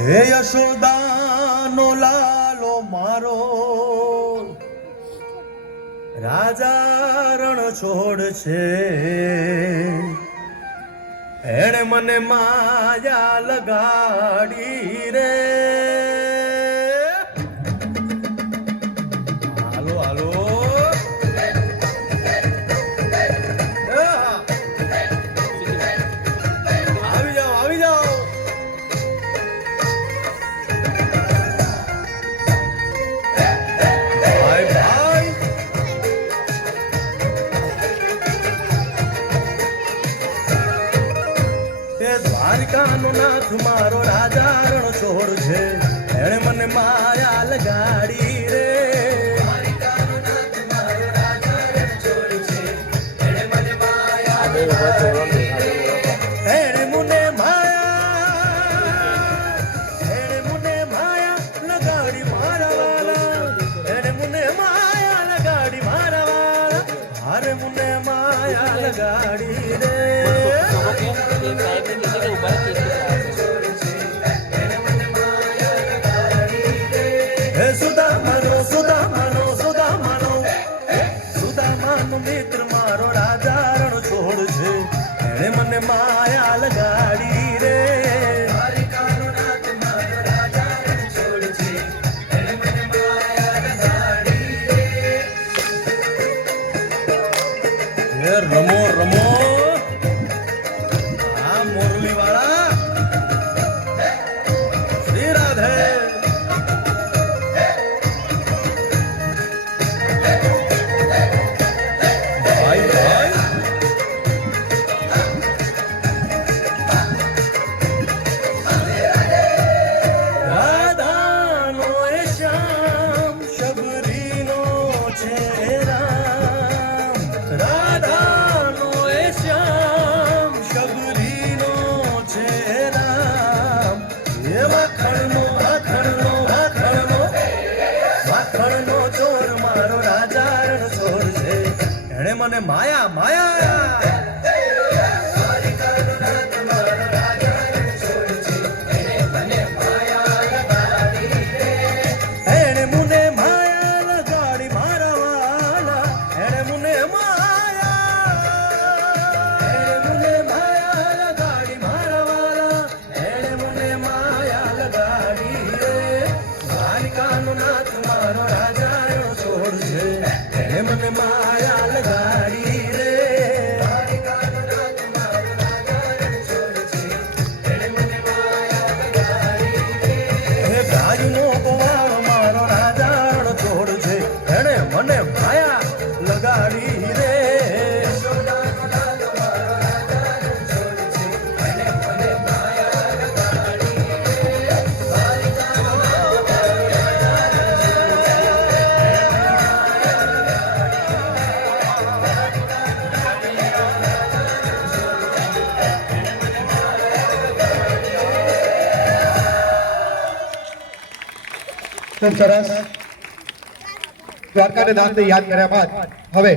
હે યશોદાનો લાલો મારો રાજા રણ છોડ છે એણે મને માયા લગાડી રે હાલો હાલો આવી જાઓ આવી જાઓ દ્વારકાનો નાથ મારો રાજા રણ છોડ છે એણે મને માયા લગાડી રે દ્વારકાનો નાથ મારો રાજા રણ છોડ છે એણે મને માયા લગાડી એણે મને માયા લગાડી મારા વાલા એણે મને માયા લગાડી મારા વાલા હારે મને માયા લગાડી રે સુદામાનો મિત્ર મારો રાજા રણ છોડ છે એણે મને માયા લગાડી રે દ્વારકાનો નાથ મારો રાજા રણ છોડ છે એણે મને માયા લગાડી રે રમો રમો આ મોરલી વાળા શ્રી રાધે મને માયા માયા દ્વારકાનો નાથ મારો રાજા રણ છોડ છે એણે મને માયા લગાડી રે એણે મને માયા લગાડી મારા વાલા એણે મને માયા લગાડી મારા વાલા એણે મને માયા લગાડી રે દ્વારકાનો નાથ મારો રાજા રણ છોડ છે એણે મને માયા લગાડી મને માયા લગાડી રે ખૂબ સરસ દ્વારકાને નાથને યાદ કર્યા બાદ હવે